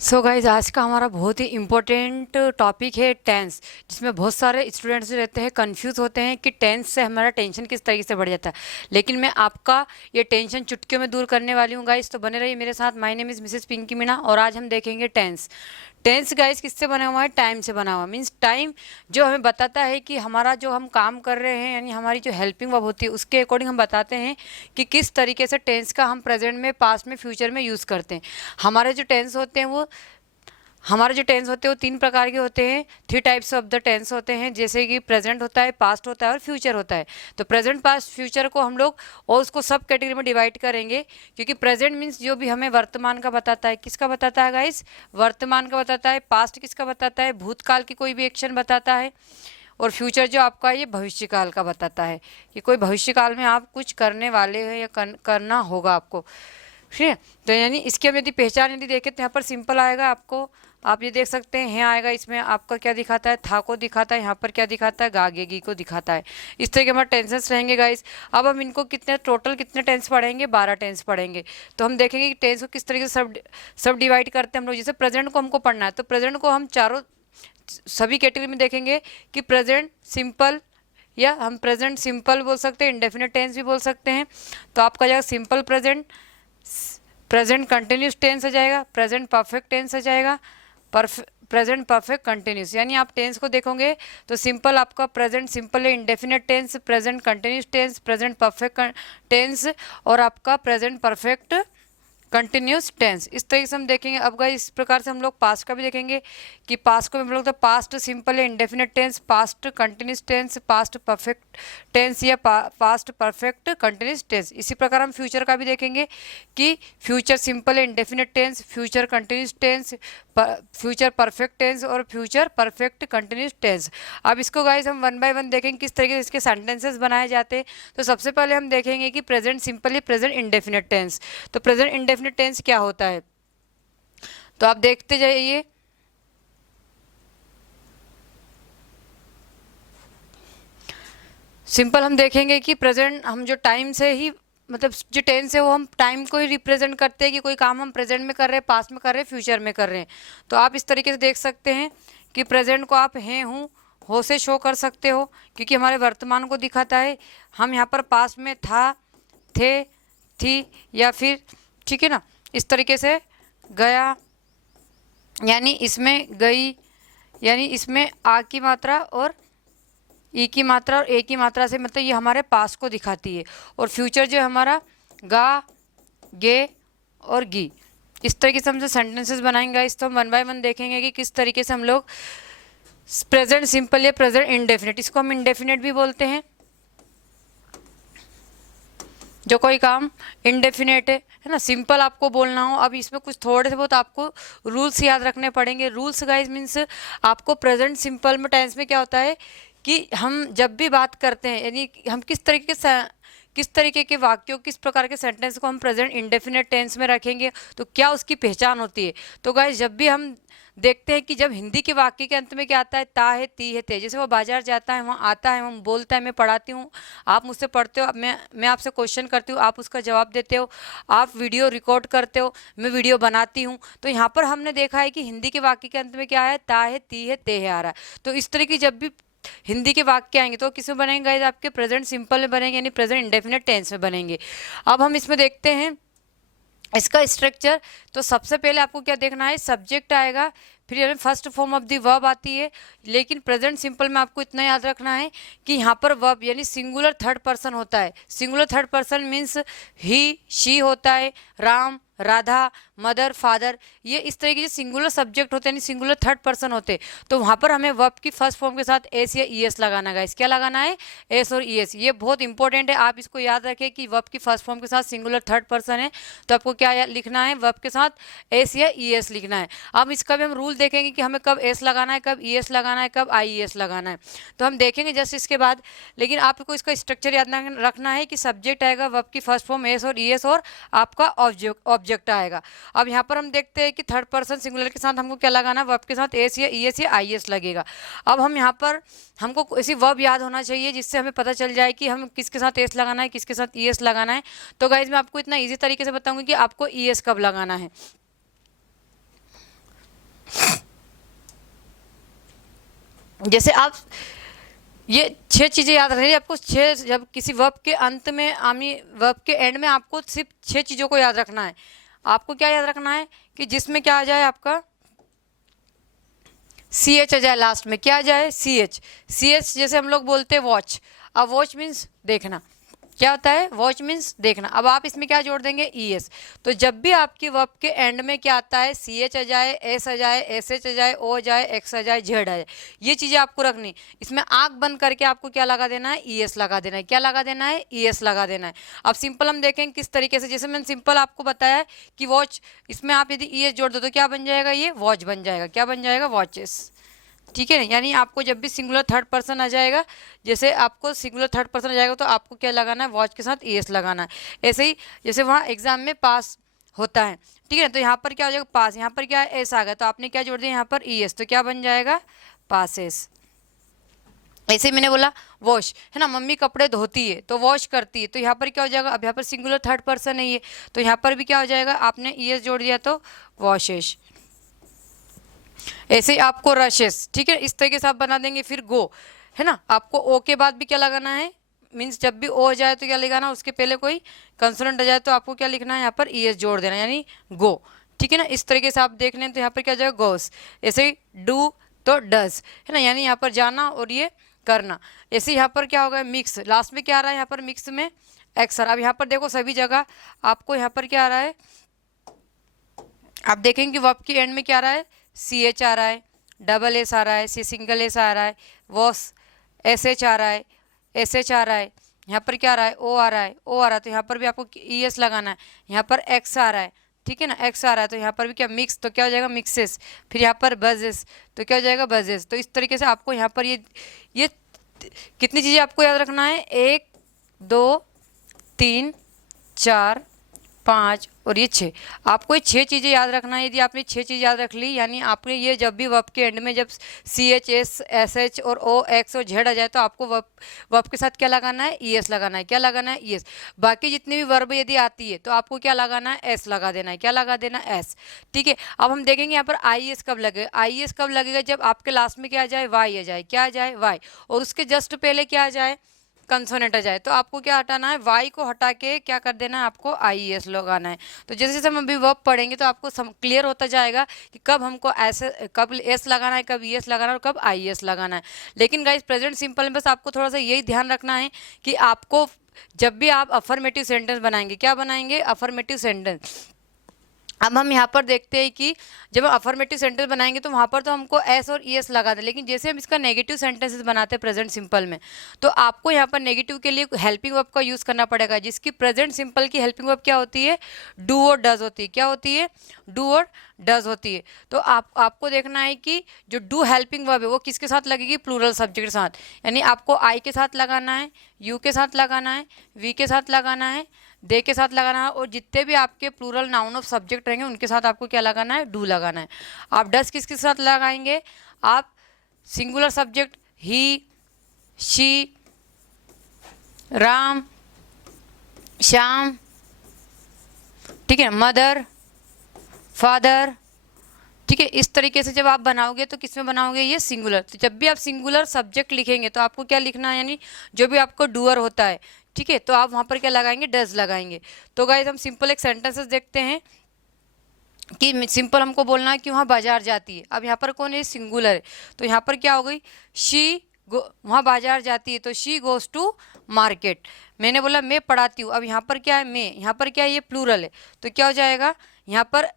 So guys आज का हमारा बहुत ही इम्पोर्टेंट टॉपिक है टेंस, जिसमें बहुत सारे स्टूडेंट्स जो रहते हैं कंफ्यूज होते हैं कि टेंस से हमारा टेंशन किस तरीके से बढ़ जाता है। लेकिन मैं आपका ये टेंशन चुटकियों में दूर करने वाली हूँ गाइज, तो बने रहिए मेरे साथ। My name is Mrs Pinky Meena और आज हम देखेंगे टेंस। टेंस गाइज किससे बना हुआ है? टाइम से बना हुआ। मीन्स टाइम जो हमें बताता है कि हमारा जो हम काम कर रहे हैं, यानी हमारी जो हेल्पिंग वर्ब होती है, उसके अकॉर्डिंग हम बताते हैं कि किस तरीके से टेंस का हम प्रेजेंट में, पास्ट में, फ्यूचर में यूज़ करते हैं। हमारे जो टेंस होते हैं वो तीन प्रकार के होते हैं। Three types of the tense होते हैं, जैसे कि प्रेजेंट होता है, पास्ट होता है और फ्यूचर होता है। तो प्रेजेंट, पास्ट, फ्यूचर को हम लोग और उसको सब कैटेगरी में डिवाइड करेंगे, क्योंकि प्रेजेंट मीन्स जो भी हमें वर्तमान का बताता है। किसका बताता है गाइस? वर्तमान का बताता है। पास्ट किसका बताता है? भूतकाल की कोई भी एक्शन बताता है। और फ्यूचर जो आपका ये भविष्यकाल का बताता है कि कोई भविष्यकाल में आप कुछ करने वाले हो या करना होगा आपको। ठीक है, तो यानी इसकी हम यदि पहचान यदि देखें तो यहाँ पर सिंपल आएगा आपको। आप ये देख सकते हैं आएगा, इसमें आपका क्या दिखाता है? था को दिखाता है। यहाँ पर क्या दिखाता है? गागेगी को दिखाता है। इस तरह के हमारे टेंसेस रहेंगे गाइस। अब हम इनको टोटल कितने टेंस पढ़ेंगे? 12 टेंस पढ़ेंगे। तो हम देखेंगे कि टेंस को किस तरीके से सब डिवाइड करते हैं हम लोग। जैसे प्रेजेंट को हमको पढ़ना है, तो प्रेजेंट को हम चारों सभी कैटेगरी में देखेंगे कि प्रेजेंट सिंपल, या हम प्रेजेंट सिंपल बोल सकते हैं, इंडेफिनिट टेंस भी बोल सकते हैं। तो आपका जाएगा simple present, present continuous tense आ जाएगा, प्रेजेंट परफेक्ट टेंस आ जाएगा, प्रेजेंट परफेक्ट कंटिन्यूस। यानी आप टेंस को देखोगे तो सिंपल आपका प्रेजेंट सिंपल है, indefinite tense, present continuous tense, present perfect tense और आपका प्रेजेंट परफेक्ट कंटिन्यूस टेंस। इस तरीके से हम देखेंगे। अब गाइस इस प्रकार से हम लोग पास्ट का भी देखेंगे कि पास्ट को हम लोग तो पास्ट सिंपल है, indefinite tense, past continuous tense, past perfect tense या पास्ट परफेक्ट कंटिन्यूस टेंस। इसी प्रकार हम फ्यूचर का भी देखेंगे कि फ्यूचर सिंपल है, indefinite tense, future continuous tense, future perfect tense और फ्यूचर परफेक्ट कंटिन्यूस टेंस। अब इसको गाइस हम वन बाय वन देखेंगे किस तरीके से इसके सेंटेंसेस बनाए जाते हैं। तो सबसे पहले हम देखेंगे कि प्रेजेंट सिंपल है, प्रेजेंट इंडेफिनिट टेंस। तो प्रेजेंट इंडेफिनिट टेंस क्या होता है, तो आप देखते जाइए। सिंपल हम देखेंगे कि प्रेजेंट हम जो टाइम से ही, मतलब जो टेंस है वो हम टाइम को ही रिप्रेजेंट करते हैं कि कोई काम हम प्रेजेंट में कर रहे हैं, पास्ट में कर रहे हैं, फ्यूचर में कर रहे हैं। तो आप इस तरीके से देख सकते हैं कि प्रेजेंट को आप हैं, हूँ, हो से शो कर सकते हो, क्योंकि हमारे वर्तमान को दिखाता है। हम यहाँ पर पास्ट में था, थे, थी या फिर, ठीक है ना, इस तरीके से गया, यानी इसमें गई, यानी इसमें आ की मात्रा और ई की मात्रा और ए की मात्रा से, मतलब ये हमारे पास को दिखाती है। और फ्यूचर जो है हमारा गा, गे और गी। इस तरीके से हम जो सेंटेंसेस बनाएंगे इस तो हम वन बाय वन देखेंगे कि किस तरीके से हम लोग प्रेजेंट सिंपल या प्रेजेंट इंडेफिनिट, इसको हम इंडेफिनिट भी बोलते हैं। जो कोई काम इंडेफिनेट है ना, सिंपल आपको बोलना हो। अब इसमें कुछ थोड़े से बहुत आपको रूल्स याद रखने पड़ेंगे। रूल्स गाइज मीन्स आपको प्रेजेंट सिंपल में टेंस में क्या होता है कि हम जब भी बात करते हैं, यानी हम किस तरीके के वाक्यों, किस प्रकार के सेंटेंस को हम प्रेजेंट इंडेफिनेट टेंस में रखेंगे, तो क्या उसकी पहचान होती है। तो गाइज जब भी हम देखते हैं कि जब हिंदी के वाक्य के अंत में क्या आता है, ता है, ती है, ते, जैसे वो बाजार जाता है, वहाँ आता है, वहाँ बोलता है, मैं पढ़ाती हूँ, आप मुझसे पढ़ते हो, अब मैं आपसे क्वेश्चन करती हूँ, आप उसका जवाब देते हो, आप वीडियो रिकॉर्ड करते हो, मैं वीडियो बनाती हूँ। तो यहाँ पर हमने देखा है कि हिंदी के वाक्य के अंत में क्या है, ता है, ती है, ते है आ रहा है। तो इस तरह की जब भी हिंदी के वाक्य आएंगे तो किस में बनेंगे, आपके प्रेजेंट सिंपल में बनेंगे, यानी प्रेजेंट इंडेफिनिट टेंस में बनेंगे। अब हम इसमें देखते हैं इसका स्ट्रक्चर। तो सबसे पहले आपको क्या देखना है, सब्जेक्ट आएगा, फिर हमें first form of the verb आती है। लेकिन प्रेजेंट सिंपल में आपको इतना याद रखना है कि यहाँ पर वर्ब यानी सिंगुलर थर्ड पर्सन होता है। Singular third person means he, she होता है, राम, राधा, मदर, फादर, ये इस तरीके से सिंगुलर सब्जेक्ट होते हैं, यानी सिंगुलर थर्ड पर्सन होते हैं। तो वहाँ पर हमें वर्ब की फर्स्ट फॉर्म के साथ एस या ई एस लगाना है। क्या लगाना है? एस और ई एस। ये बहुत इंपॉर्टेंट है, आप इसको याद रखें कि वर्ब की फर्स्ट फॉर्म के साथ सिंगुलर थर्ड पर्सन है, तो आपको क्या लिखना है, वर्ब के साथ एस या ई एस लिखना है। अब इसका भी हम रूल देखेंगे कि हमें कब एस लगाना है, कब ई एस लगाना है, कब आई ई एस लगाना है, तो हम देखेंगे जस्ट इसके बाद। लेकिन आपको इसका स्ट्रक्चर याद रखना है कि सब्जेक्ट आएगा, वर्ब की फर्स्ट फॉर्म एस और ई एस, और आपका ऑब्जेक्ट आएगा। अब यहाँ पर हम देखते हैं कि थर्ड पर्सन सिंगुलर के साथ हमको क्या लगाना है, वर्ब के साथ एस या ई एस या आई एस लगेगा। अब हम यहाँ पर हमको ऐसी वर्ब याद होना चाहिए जिससे हमें पता चल जाए कि हम किसके साथ एस लगाना है, किसके साथ ई एस लगाना है। तो गाइज मैं आपको इतना ईजी तरीके से बताऊंगी कि आपको ई एस कब लगाना है। जैसे आप ये 6 चीज़ें याद रखनी है आपको। 6 जब किसी वर्ब के अंत में आमी वर्ब के एंड में आपको सिर्फ 6 चीज़ों को याद रखना है। आपको क्या याद रखना है कि जिसमें क्या आ जाए आपका CH आ जाए, लास्ट में क्या आ जाए CH। CH जैसे हम लोग बोलते हैं वॉच। अब वॉच मीन्स देखना, क्या होता है वॉच मीन्स देखना। अब आप इसमें क्या जोड़ देंगे ES। तो जब भी आपकी वर्ब के एंड में क्या आता है CH आ जाए, S आ जाए, SH आ जाए, O आ जाए, X आ जाए, Z आ जाए, ये चीज़ें आपको रखनी। इसमें आंख बंद करके आपको क्या लगा देना है ES लगा देना है। क्या लगा देना है ES लगा देना है। अब सिंपल हम देखें किस तरीके से, जैसे मैंने सिंपल आपको बताया कि वॉच, इसमें आप यदि ES जोड़ दो तो क्या बन जाएगा, ये वॉच बन जाएगा। क्या बन जाएगा वॉचेस। ठीक है ना। यानी आपको जब भी सिंगुलर थर्ड पर्सन आ जाएगा, जैसे आपको सिंगुलर थर्ड पर्सन आ जाएगा तो आपको क्या लगाना है वॉच के साथ ES लगाना है। ऐसे ही जैसे वहाँ एग्जाम में पास होता है, ठीक है ना, तो यहाँ पर क्या हो जाएगा पास, यहाँ पर क्या एस आ गया तो आपने क्या जोड़ दिया यहाँ पर ES, तो क्या बन जाएगा पासेस। ऐसे ही मैंने बोला वॉश है ना, मम्मी कपड़े धोती है तो वॉश करती है, तो यहाँ पर क्या हो जाएगा, अब यहाँ पर सिंगुलर थर्ड पर्सन है ये, तो यहाँ पर भी क्या हो जाएगा, आपने ES जोड़ दिया तो वॉशेस। ऐसे ही आपको रशेस, ठीक है, इस तरीके से आप बना देंगे। फिर गो है ना, आपको ओ के बाद भी क्या लगाना है, मीन्स जब भी ओ आ जाए तो क्या लिखाना, उसके पहले कोई कंसोनेंट आ जाए तो आपको क्या लिखना है, यहाँ पर ES जोड़ देना, यानी गो। ठीक है ना, इस तरीके से आप देख लें तो यहाँ पर क्या हो जाएगा गोस। ऐसे ही डू तो डज है ना, यानी यहाँ पर जाना और ये करना। ऐसे यहाँ पर क्या होगा मिक्स, लास्ट में क्या आ रहा है यहाँ पर मिक्स में एक्सर। अब यहाँ पर देखो सभी जगह आपको यहाँ पर क्या आ रहा है, आप देखेंगे कि वर्ब के एंड में क्या आ रहा है CH आ रहा है, डबल S आ रहा है, सिंगल S आ रहा है, वॉस SH आ रहा है, SH आ रहा है, यहाँ पर क्या आ रहा है O आ रहा है, O आ रहा है, तो यहाँ पर भी आपको ES लगाना है। यहाँ पर X आ रहा है, ठीक है ना, X आ रहा है, तो यहाँ पर भी क्या मिक्स, तो क्या हो जाएगा मिक्सेस। फिर यहाँ पर बजेस, तो क्या हो जाएगा बजेस। तो इस तरीके से आपको यहाँ पर ये कितनी चीज़ें आपको याद रखना है, 1 2 3 4 5 और ये 6। आपको ये 6 चीज़ें याद रखना है। यदि आपने 6 चीज़ याद रख ली, यानी आपने ये जब भी वर्ब के एंड में जब CH S SH और O X और Z आ जाए तो आपको वर्ब के साथ क्या लगाना है ES लगाना है। क्या लगाना है ES। बाकी जितनी भी वर्ब यदि आती है तो आपको क्या लगाना है S लगा देना है। क्या लगा देना है S। ठीक है, अब हम देखेंगे यहाँ पर IES कब लगेगा। IES कब लगेगा, जब आपके लास्ट में क्या आ जाए Y आ जाए। क्या आ जाए Y, और उसके जस्ट पहले क्या आ जाए कंसोनेंट आ जाए। तो आपको क्या हटाना है, वाई को हटा के क्या कर देना है, आपको IES लगाना है। तो जैसे जैसे हम अभी वर्ब पढ़ेंगे तो आपको क्लियर होता जाएगा कि कब हमको ऐसे कब एस लगाना है, कब ES लगाना है और कब IES लगाना है। लेकिन गाइस प्रेजेंट सिंपल में बस आपको थोड़ा सा यही ध्यान रखना है कि आपको जब भी आप अफर्मेटिव सेंटेंस बनाएंगे, क्या बनाएंगे अफर्मेटिव सेंटेंस। अब हम यहाँ पर देखते हैं कि जब हम अफर्मेटिव सेंटेंस बनाएंगे तो वहाँ पर तो हमको S और ES लगा दें, लेकिन जैसे हम इसका नेगेटिव सेंटेंसेस बनाते हैं प्रेजेंट सिंपल में, तो आपको यहाँ पर नेगेटिव के लिए हेल्पिंग वर्ब का यूज़ करना पड़ेगा, जिसकी प्रेजेंट सिंपल की हेल्पिंग वर्ब क्या होती है, डू और डज होती है। क्या होती है, डू और डज होती है। तो आपको देखना है कि जो डू हेल्पिंग वर्ब है वो किसके साथ लगेगी, प्लूरल सब्जेक्ट के साथ। यानी आपको I के साथ लगाना है, U के साथ लगाना है, V के साथ लगाना है, दे के साथ लगाना है, और जितने भी आपके प्लूरल नाउन ऑफ सब्जेक्ट रहेंगे उनके साथ आपको क्या लगाना है, डू लगाना है। आप डस किसके साथ लगाएंगे, आप singular subject he, she, Ram, Shyam, ठीक है, मदर, फादर, ठीक है। इस तरीके से जब आप बनाओगे तो किस में बनाओगे, ये सिंगुलर। तो जब भी आप सिंगुलर सब्जेक्ट लिखेंगे तो आपको क्या लिखना है, यानी जो भी आपको डूअर होता है, ठीक है, तो आप वहाँ पर क्या लगाएंगे, डज लगाएंगे। तो गाइस हम सिंपल एक सेंटेंसेस देखते हैं कि सिंपल हमको बोलना है कि वहाँ बाजार जाती है। अब यहाँ पर कौन है, सिंगुलर है, तो यहाँ पर क्या हो गई, शी वहाँ बाजार जाती है तो शी गोज टू मार्केट। मैंने बोला मैं पढ़ाती हूँ, अब यहाँ पर क्या है, मैं, यहाँ पर क्या है, ये प्लूरल है, तो क्या हो जाएगा, यहाँ पर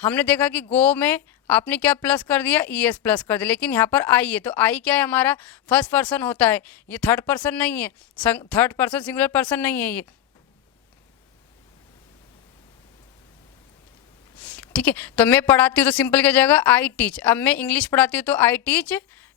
हमने देखा कि गो में आपने क्या प्लस कर दिया, ES प्लस कर दिया, लेकिन यहाँ पर I है, तो I क्या है हमारा फर्स्ट पर्सन होता है, ये थर्ड पर्सन नहीं है, थर्ड पर्सन सिंगुलर पर्सन नहीं है ये, ठीक है। तो मैं पढ़ाती हूँ तो सिंपल क्या जाएगा, I टीच। अब मैं इंग्लिश पढ़ाती हूँ तो I टीच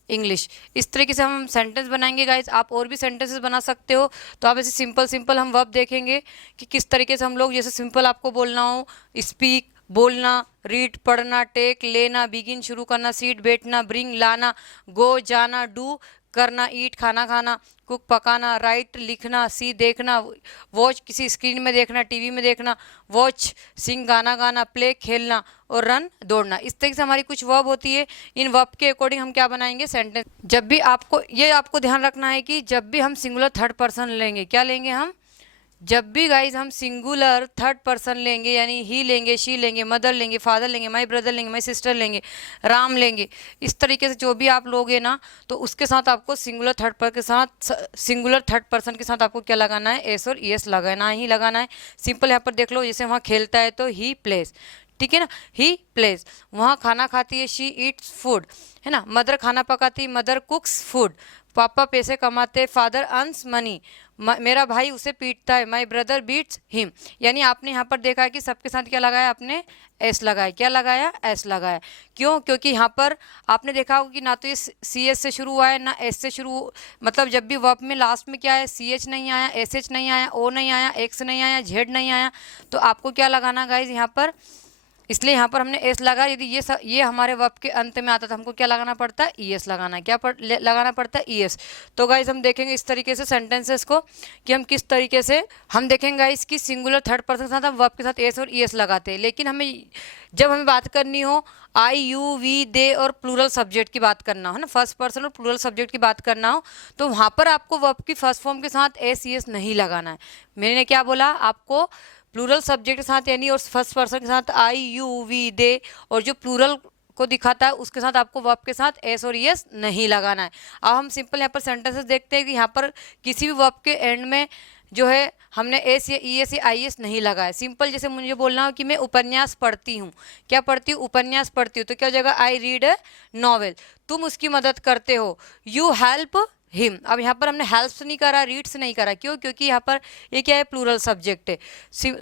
इंग्लिश। इस तरीके से हम सेंटेंस बनाएंगे गाइस। आप और भी सेंटेंसेस बना सकते हो, तो आप ऐसे सिंपल हम वर्ब देखेंगे कि किस तरीके से हम लोग, जैसे सिंपल आपको बोलना हो, स्पीक बोलना, रीड पढ़ना, टेक लेना, बिगिन शुरू करना, सीट बैठना, ब्रिंग लाना, गो जाना, डू करना, ईट खाना खाना, कुक पकाना, राइट लिखना, सी देखना, वॉच किसी स्क्रीन में देखना, टीवी में देखना, वॉच सिंग गाना गाना, प्ले खेलना, और रन दौड़ना। इस तरीके से हमारी कुछ वर्ब होती है। इन वर्ब के अकॉर्डिंग हम क्या बनाएंगे सेंटेंस। जब भी आपको ध्यान रखना है कि जब भी हम सिंगुलर थर्ड पर्सन लेंगे, क्या लेंगे हम, जब भी गाइज हम सिंगुलर थर्ड पर्सन लेंगे, यानी ही लेंगे, शी लेंगे, मदर लेंगे, फादर लेंगे, माई ब्रदर लेंगे, माई सिस्टर लेंगे, राम लेंगे, इस तरीके से जो भी आप लोगे ना, तो उसके साथ आपको सिंगुलर थर्ड पर्सन के साथ आपको क्या लगाना है, एस और ईएस लगाना ही लगाना है। सिंपल यहाँ पर देख लो, जैसे वहाँ खेलता है तो ही प्लेस, ठीक है ना, ही प्लेस। वहाँ खाना खाती है, शी ईट्स फूड, है ना। मदर खाना पकाती, मदर कुक्स फूड। पापा पैसे कमाते, फादर अर्न्स मनी। मेरा भाई उसे पीटता है, माई ब्रदर बीट्स हिम। यानी आपने यहाँ पर देखा है कि सबके साथ क्या लगाया आपने, एस लगाया। क्या लगाया, एस लगाया। क्यों, क्योंकि यहाँ पर आपने देखा होगा कि ना तो ये सी एस से शुरू हुआ है ना एस से शुरू, मतलब जब भी वर्ब में लास्ट में क्या है, सी एच नहीं आया, एस एच नहीं आया, ओ नहीं आया, एक्स नहीं आया, जेड नहीं आया, तो आपको क्या लगाना गाइज यहाँ पर, इसलिए यहाँ पर हमने एस लगा। यदि ये हमारे वर्ब के अंत में आता था, हमको क्या लगाना पड़ता है, ईएस लगाना है। क्या लगाना पड़ता है, ईएस। तो गाइज हम देखेंगे इस तरीके से सेंटेंसेस को कि हम किस तरीके से हम देखेंगे गाइज कि सिंगुलर थर्ड पर्सन के साथ हम वर्ब के साथ एस और ईएस लगाते हैं। लेकिन जब हमें बात करनी हो आई यू वी दे और प्लूरल सब्जेक्ट की बात करना हो ना, फर्स्ट पर्सन और प्लूरल सब्जेक्ट की बात करना हो, तो वहाँ पर आपको वर्ब की फर्स्ट फॉर्म के साथ एस ईएस नहीं लगाना है। मैंने क्या बोला आपको, प्लूरल सब्जेक्ट के साथ यानी और फर्स्ट पर्सन के साथ आई यू वी दे, और जो प्लूरल को दिखाता है उसके साथ आपको वर्ब के साथ एस और ईएस नहीं लगाना है। अब हम सिंपल यहाँ पर सेंटेंसेस देखते हैं कि यहाँ पर किसी भी वर्ब के एंड में जो है हमने एस या ई एस या आई एस नहीं लगाया। सिंपल जैसे मुझे बोलना हो कि मैं उपन्यास पढ़ती हूँ, क्या पढ़ती हूँ, उपन्यास पढ़ती हूँ, तो क्या हो जाएगा, आई रीड ए नॉवेल। तुम उसकी मदद करते हो, यू हेल्प हिम। अब यहाँ पर हमने हेल्प्स नहीं करा, रीड्स नहीं करा, क्यों, क्योंकि यहाँ पर ये क्या है, प्लूरल सब्जेक्ट है।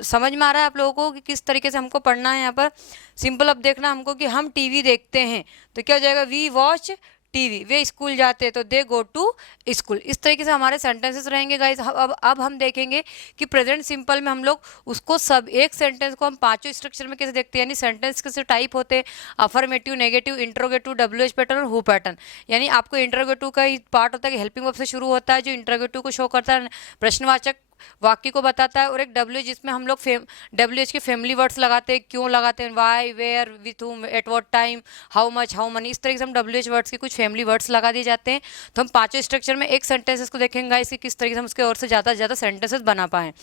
समझ में आ रहा है आप लोगों को कि किस तरीके से हमको पढ़ना है। यहाँ पर सिंपल अब देखना हमको कि हम टीवी देखते हैं, तो क्या हो जाएगा, वी वॉच टीवी। वे स्कूल जाते हैं तो दे गो टू स्कूल। इस तरीके से हमारे सेंटेंसेस रहेंगे गाइस। अब हम देखेंगे कि प्रेजेंट सिंपल में हम लोग उसको सब एक सेंटेंस को हम पांचों स्ट्रक्चर में कैसे देखते हैं, यानी सेंटेंस कैसे टाइप होते हैं, affirmative, negative, interrogative, WH pattern और हु पैटर्न। यानी आपको इंट्रोगेटिव का ही पार्ट होता है कि हेल्पिंग वर्ब से शुरू होता है, जो इंट्रोगेटिव को शो करता है, प्रश्नवाचक वाक्य को बताता है, और एक डब्ल्यू जिसमें हम लोग डब्ल्यू के फैमिली वर्ड्स लगाते हैं, क्यों लगाते हैं, why, where, with whom, at what time, how much, how money. इस तरीके से हम डब्ल्यू वर्ड्स के कुछ फैमिली वर्ड्स लगा दिए जाते हैं। तो हम पांचों स्ट्रक्चर में एक सेंटेंसेस को देखेंगे इसकी किस तरीके से हम उसके और से ज़्यादा सेंटेंसेस बना पाए।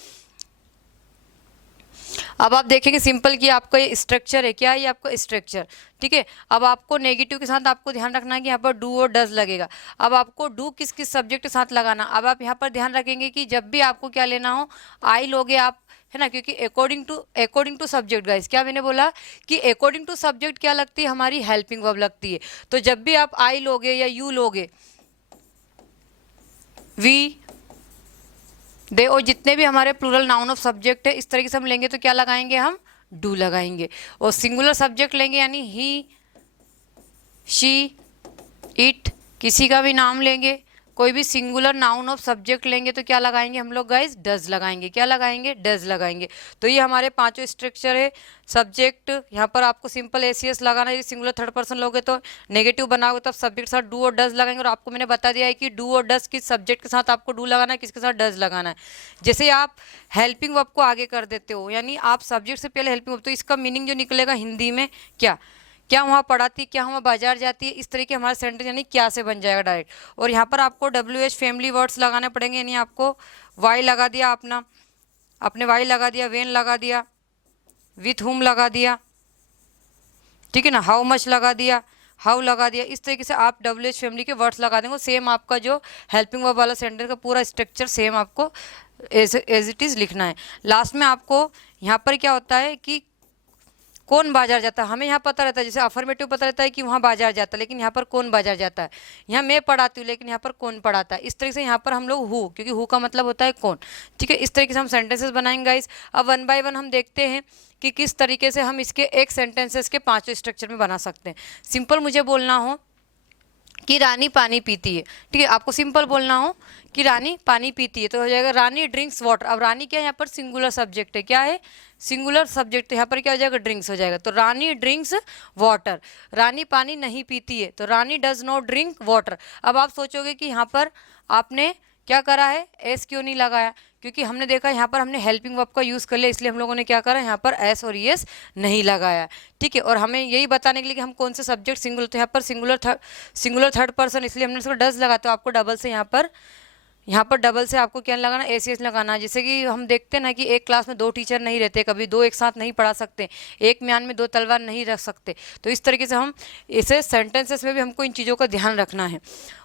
अब आप देखेंगे सिंपल कि आपका ये स्ट्रक्चर है, क्या है ये आपका स्ट्रक्चर, ठीक है। अब आपको नेगेटिव के साथ आपको ध्यान रखना है कि यहाँ पर डू और डज लगेगा। अब आपको डू किस किस सब्जेक्ट के साथ लगाना, अब आप यहाँ पर ध्यान रखेंगे कि जब भी आपको क्या लेना हो, आई लोगे आप, है ना, क्योंकि अकॉर्डिंग टू सब्जेक्ट गाइस, क्या मैंने बोला कि अकॉर्डिंग टू सब्जेक्ट क्या लगती है, हमारी हेल्पिंग वर्ब लगती है। तो जब भी आप आई लोगे या यू लोगे, वी, दे और जितने भी हमारे प्लूरल नाउन ऑफ सब्जेक्ट है, इस तरीके से हम लेंगे तो क्या लगाएंगे, हम डू लगाएंगे। और सिंगुलर सब्जेक्ट लेंगे यानी ही, शी, इट, किसी का भी नाम लेंगे, कोई भी सिंगुलर नाउन ऑफ सब्जेक्ट लेंगे तो क्या लगाएंगे हम लोग गाइस, डज लगाएंगे। क्या लगाएंगे, डज लगाएंगे। तो ये हमारे पांचों स्ट्रक्चर है। सब्जेक्ट यहाँ पर आपको सिंपल एसीएस लगाना है, सिंगुलर थर्ड पर्सन लोगे तो नेगेटिव बनाओगे तब सब्जेक्ट के साथ डू और डज लगाएंगे। और आपको मैंने बता दिया है कि डू और डज किस सब्जेक्ट के साथ आपको डू लगाना है, किसके साथ डज लगाना है। जैसे आप हेल्पिंग वर्ब को आगे कर देते हो, यानी आप सब्जेक्ट से पहले हेल्पिंग वर्ब, तो इसका मीनिंग जो निकलेगा हिंदी में, क्या वहाँ पढ़ाती, क्या वहाँ बाजार जाती है, इस तरीके हमारा सेंटेंस यानी क्या से बन जाएगा डायरेक्ट। और यहाँ पर आपको डब्ल्यू फैमिली वर्ड्स लगाने पड़ेंगे, यानी आपको वाई लगा दिया, आपने वाई लगा दिया, वेन लगा दिया, विथ हुम लगा दिया, ठीक है ना, हाउ मच लगा दिया, हाउ लगा दिया। इस तरीके से आप डब्ल्यू फैमिली के वर्ड्स लगा देंगे। सेम आपका जो हेल्पिंग वर्ब वाला सेंटेंस का पूरा स्ट्रक्चर सेम आपको एज इट इज़ लिखना है। लास्ट में आपको यहाँ पर क्या होता है कि कौन बाजार जाता है, हमें यहाँ पता रहता है, जैसे अफर्मेटिव पता रहता है कि वहाँ बाजार जाता है, लेकिन यहाँ पर कौन बाजार जाता है। यहाँ मैं पढ़ाती हूँ लेकिन यहाँ पर कौन पढ़ाता है। इस तरीके से यहाँ पर हम लोग हु, क्योंकि हु का मतलब होता है कौन, ठीक है। इस तरीके से हम सेंटेंसेस बनाएंगे गाइस। अब वन बाय वन हम देखते हैं कि किस तरीके से हम इसके एक सेंटेंसेस के पांचों स्ट्रक्चर में बना सकते हैं। सिंपल मुझे बोलना हो कि रानी पानी पीती है, ठीक है। आपको सिंपल बोलना हो कि रानी पानी पीती है तो हो जाएगा रानी ड्रिंक्स वाटर। अब रानी क्या है, यहाँ पर सिंगुलर सब्जेक्ट है, क्या है, सिंगुलर सब्जेक्ट, यहाँ पर क्या हो जाएगा, ड्रिंक्स हो जाएगा। तो रानी ड्रिंक्स वाटर। रानी पानी नहीं पीती है तो रानी डज नॉट ड्रिंक वाटर। अब आप सोचोगे कि यहाँ पर आपने क्या करा है, एस क्यों नहीं लगाया, क्योंकि हमने देखा यहाँ पर हमने हेल्पिंग वर्ब का यूज़ कर लिया, इसलिए हम लोगों ने क्या करा, यहाँ पर एस और एस नहीं लगाया, ठीक है। और हमें यही बताने के लिए कि हम कौन से सब्जेक्ट सिंगुलर, तो यहाँ पर सिंगुलर थर्ड पर्सन, इसलिए हमने इसको डज लगाते हो। आपको डबल से यहाँ पर डबल से आपको क्या लगाना, एस लगाना। जैसे कि हम देखते हैं ना कि एक क्लास में दो टीचर नहीं रहते, कभी दो एक साथ नहीं पढ़ा सकते, एक म्यान में दो तलवार नहीं रख सकते। तो इस तरीके से हम इसे सेंटेंसेस में भी हमको इन चीज़ों का ध्यान रखना है।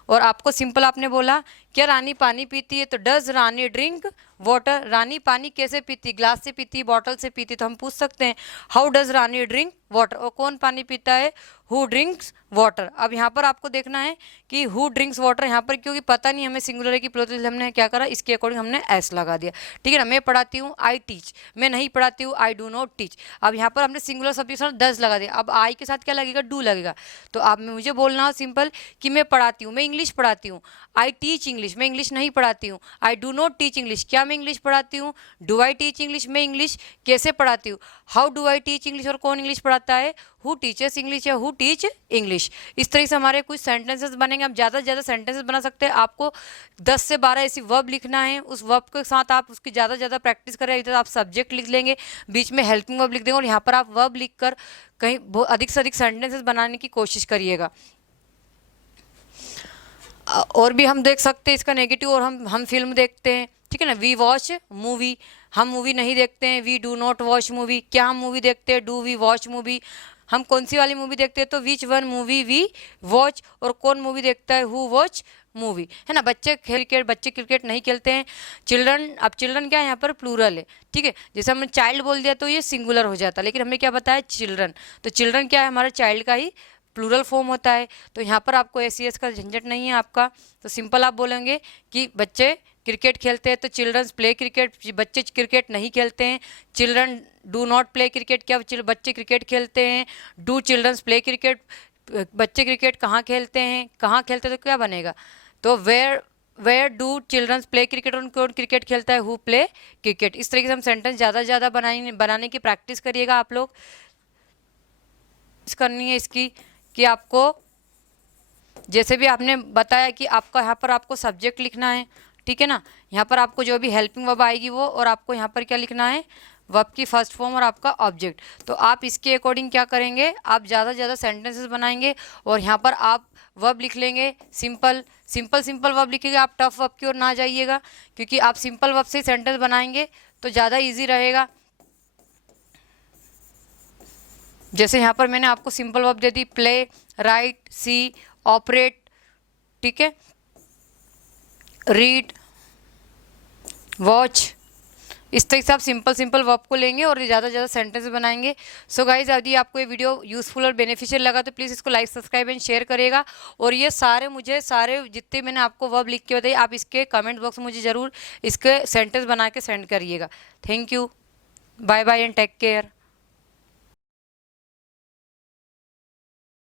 और आपको सिंपल आपने बोला क्या रानी पानी पीती है, तो डज रानी ड्रिंक वाटर। रानी पानी कैसे पीती, ग्लास से पीती, बॉटल से पीती, तो हम पूछ सकते हैं how does Rani drink water. और कौन पानी पीता है, हु ड्रिंक्स वाटर। अब यहाँ पर आपको देखना है कि हु ड्रिंक्स वाटर, यहाँ पर क्योंकि पता नहीं हमें सिंगुलर है कि प्लूरल, हमने क्या करा, इसके अकॉर्डिंग हमने एस लगा दिया, ठीक है ना। मैं पढ़ाती हूँ, आई टीच। मैं नहीं पढ़ाती हूँ, आई डू नॉट टीच। अब यहाँ पर हमने सिंगुलर सब्जेक्ट डज लगा दिया, अब आई के साथ क्या लगेगा, डू लगेगा। तो आप मुझे बोलना हो सिंपल कि मैं पढ़ाती हूँ, मैं इंग्लिश पढ़ाती हूँ, आई टीच इंग्लिश। मैं इंग्लिश नहीं पढ़ाती हूँ, I do not teach English. क्या मैं इंग्लिश पढ़ाती हूँ, डू आई टीच इंग्लिश। मैं इंग्लिश कैसे पढ़ाती हूँ, how do I teach English. और कौन इंग्लिश पढ़ाता है, हु टीचर्स इंग्लिश या हु टीच इंग्लिश। इस तरह से हमारे कुछ सेंटेंसेस बनेंगे। आप ज़्यादा से ज़्यादा सेंटेंसेस बना सकते हैं। आपको 10 से 12 ऐसी वर्ब लिखना है, उस वर्ब के साथ आप उसकी ज़्यादा से ज़्यादा प्रैक्टिस करें। इधर आप सब्जेक्ट लिख लेंगे, बीच में हेल्पिंग वर्ब लिख देंगे, और यहाँ पर आप वर्ब लिख कर कहीं अधिक से अधिक सेंटेंसेस बनाने की कोशिश करिएगा। और भी हम देख सकते हैं इसका नेगेटिव, और हम फिल्म देखते हैं, ठीक है ना। वी वॉच मूवी, हम मूवी नहीं देखते हैं, we do not watch movie. क्या हम मूवी देखते हैं, डू वी वॉच मूवी। हम कौन सी वाली मूवी देखते हैं, तो which one movie we watch. और कौन मूवी देखता है, हु वॉच मूवी, है ना। बच्चे क्रिकेट नहीं खेलते हैं, चिल्ड्रन। अब चिल्ड्रन क्या है, यहाँ पर प्लूरल है, ठीक है। जैसे हमने चाइल्ड बोल दिया तो ये सिंगुलर हो जाता, लेकिन हमने क्या बताया, चिल्ड्रन। तो चिल्ड्रन क्या है, हमारा चाइल्ड का ही प्लूरल फॉर्म होता है। तो यहाँ पर आपको एस का झंझट नहीं है आपका। तो सिंपल आप बोलेंगे कि बच्चे क्रिकेट खेलते हैं, तो चिल्ड्रंस प्ले क्रिकेट। बच्चे क्रिकेट नहीं खेलते हैं, children do not play cricket. क्या बच्चे क्रिकेट खेलते हैं, डू चिल्ड्रंस प्ले क्रिकेट। बच्चे क्रिकेट कहाँ खेलते हैं, कहाँ खेलते हैं, तो क्या बनेगा, तो where do childrens play cricket. और कौन क्रिकेट खेलता है, हु प्ले क्रिकेट। इस तरीके से हम सेंटेंस ज़्यादा से ज़्यादा बनाने की प्रैक्टिस करिएगा आप लोग। करनी है इसकी कि आपको जैसे भी आपने बताया कि आपका यहाँ पर आपको सब्जेक्ट लिखना है, ठीक है ना। यहाँ पर आपको जो भी हेल्पिंग वर्ब आएगी वो, और आपको यहाँ पर क्या लिखना है, वर्ब की फर्स्ट फॉर्म और आपका ऑब्जेक्ट। तो आप इसके अकॉर्डिंग क्या करेंगे, आप ज़्यादा से ज़्यादा सेंटेंसेस बनाएंगे, और यहाँ पर आप वर्ब लिख लेंगे। सिंपल वर्ब लिखिएगा, आप टफ वर्ब की ओर ना जाइएगा, क्योंकि आप सिंपल वर्ब से सेंटेंस बनाएंगे तो ज़्यादा ईजी रहेगा। जैसे यहाँ पर मैंने आपको सिंपल वर्ब दे दी, प्ले, राइट, सी, ऑपरेट, ठीक है, रीड, वॉच। इस तरीके से आप सिंपल वर्ब को लेंगे और ज़्यादा से ज़्यादा सेंटेंस बनाएंगे। सो गाइज, यदि आपको ये वीडियो यूजफुल और बेनिफिशियल लगा तो प्लीज़ इसको लाइक, सब्सक्राइब एंड शेयर करेगा। और ये सारे जितने मैंने आपको वर्ब लिख के बताए, आप इसके कमेंट बॉक्स में मुझे ज़रूर इसके सेंटेंस बना के सेंड करिएगा। Thank you, bye bye and take care.